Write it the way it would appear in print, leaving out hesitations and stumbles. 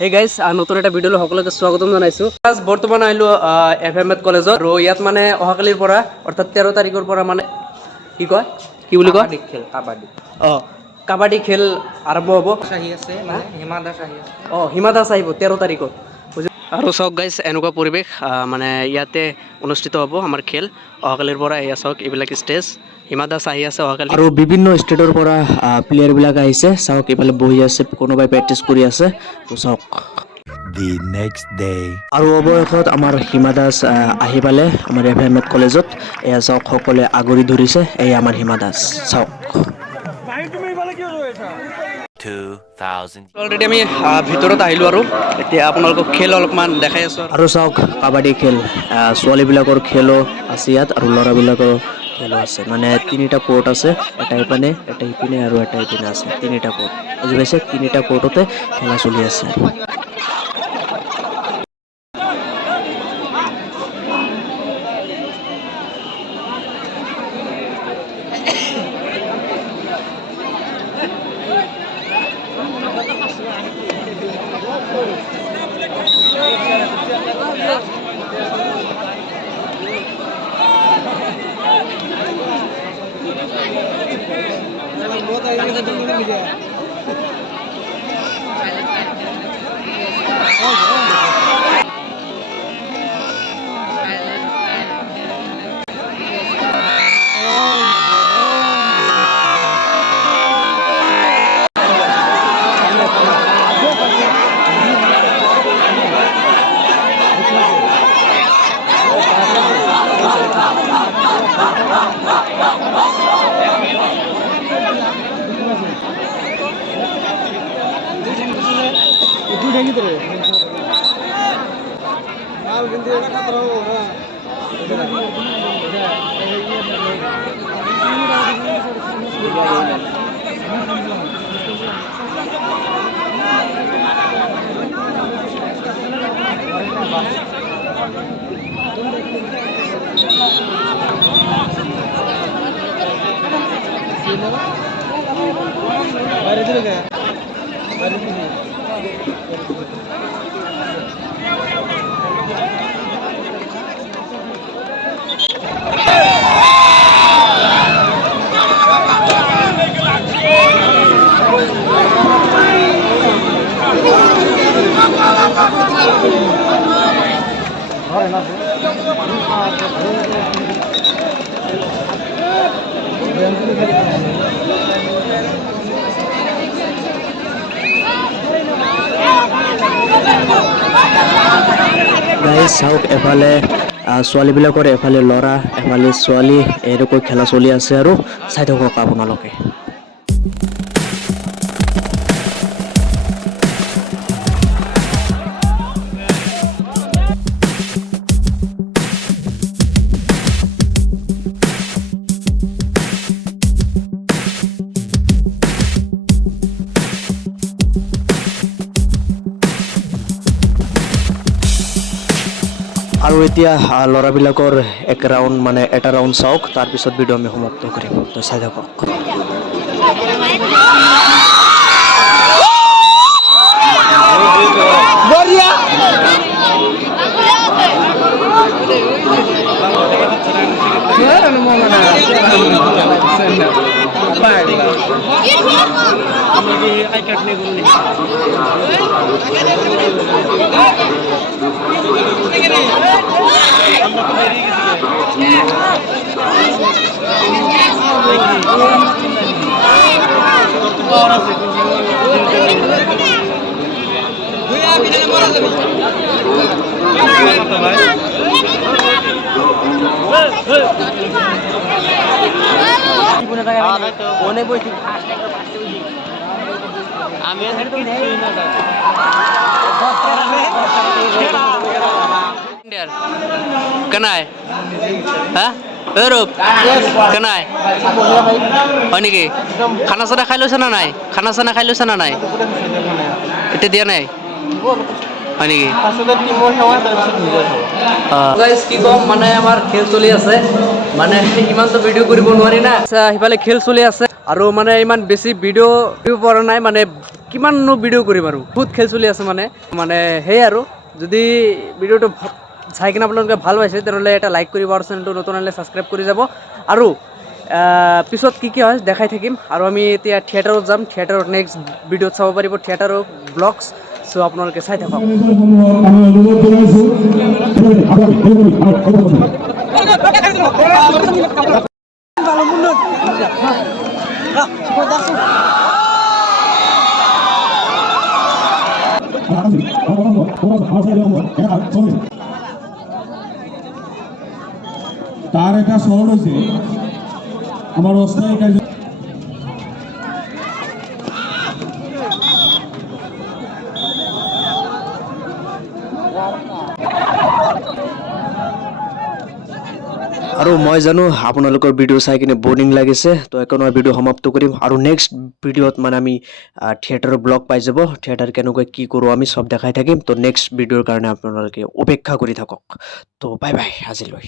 Hey guys নতুন এটা ভিডিঅ'লৈ সকলোকে স্বাগতম জনাইছোঁ। বৰ্তমান আহিলোঁ FMED কলেজত আৰু ইয়াত মানে অহাকালিৰ পৰা অৰ্থাৎ 13 তাৰিখৰ পৰা মানে কি কয় কি বুলি কয় কাবাডী খেল আৰম্ভ হ'ব। হিমা দাস আহিব 13 তাৰিখত আৰু চাওক গাইজ এনেকুৱা পৰিৱেশ মানে ইয়াতে অনুষ্ঠিত হ'ব আমাৰ খেল অহাকালিৰ পৰা। এয়া চাওক এইবিলাক ষ্টেজ, হিমা দাস আহি আছে অহাকালি আৰু বিভিন্ন ষ্টেটৰ পৰা প্লেয়াৰবিলাক আহিছে। চাওক এইফালে বহি আছে, কোনোবাই প্ৰেক্টিচ কৰি আছে। তো চাওক The next day. আৰু অৱশেষত আমাৰ হিমা দাস আহি পালে আমাৰ FMED কলেজত। এয়া চাওক সকলোৱে আগৰি ধৰিছে, এই আমাৰ হিমা দাস চাওক। অলৰেডি আমি ভিতৰত আহিলোঁ আৰু এতিয়া আপোনালোকক খেল অলপমান দেখাই আছোঁ। আৰু চাওক কাবাডী খেল, ছোৱালীবিলাকৰ খেলো আছে ইয়াত আৰু ল'ৰাবিলাকৰ খেলো আছে। মানে তিনিটা কোৰ্ট আছে, এটা ইপিনে এটা ইপিনে আৰু এটা ইপিনে আছে। তিনিটা কোৰ্ট বুজি পাইছে, তিনিটা কোৰ্টতে খেলা চলি আছে। গাইজ চাওক, এফালে ছোৱালীবিলাকৰ, এফালে ল'ৰা, এফালে ছোৱালী, এনেকৈ খেলা চলি আছে আৰু চাই থাকক আপোনালোকে। আৰু এতিয়া ল'ৰাবিলাকৰ এটা ৰাউণ্ড চাওক, তাৰপিছত ভিডিঅ' আমি সমাপ্ত কৰিম। তো চাই থাকক। কেনাই হা ৰূপ কেনাই হয় নেকি? খানা চানা খাই লৈছে না নাই? খানা চানা খাই লৈছে না নাই? এতিয়া দিয়া নাই হয় নেকি? কি ক'ম, মানে আমাৰ খেল চলি আছে, মানে ইমানটো ভিডিঅ' কৰিব নোৱাৰি না। সিফালে খেল চলি আছে আৰু মানে ইমান বেছি ভিডিঅ' পৰা নাই, মানে কিমাননো ভিডিঅ' কৰিম আৰু বহুত খেল চলি আছে মানে সেই আৰু যদি ভিডিঅ'টো চাই কিনে আপোনালোকে ভাল পাইছে তেনেহ'লে এটা লাইক কৰিব আৰু চেনেলটো নতুন হ'লে ছাবস্ক্ৰাইব কৰি যাব আৰু পিছত কি হয় দেখাই থাকিম আৰু আমি এতিয়া থিয়েটাৰত যাম থিয়েটাৰত নেক্সট ভিডিঅ'ত চাব পাৰিব থিয়েটাৰৰ ব্লগছ চ' আপোনালোকে চাই থাকক তাৰ এটা শহৰ হয়েছে আমাৰ অস্থায়ী কাৰ্য আৰু মই জানো আপোনালোকৰ ভিডিঅ' চাই কিনে বৰিং লাগিছে তো এইকণৰ ভিডিঅ' সমাপ্ত কৰিম আৰু নেক্সট ভিডিঅ'ত মানে আমি থিয়েটাৰৰ ব্লগ পাই যাব থিয়েটাৰ কেনেকৈ কি কৰোঁ আমি চব দেখাই থাকিম তো নেক্সট ভিডিঅ'ৰ কাৰণে আপোনালোকে অপেক্ষা কৰি থাকক তো বাই বাই আজিলৈ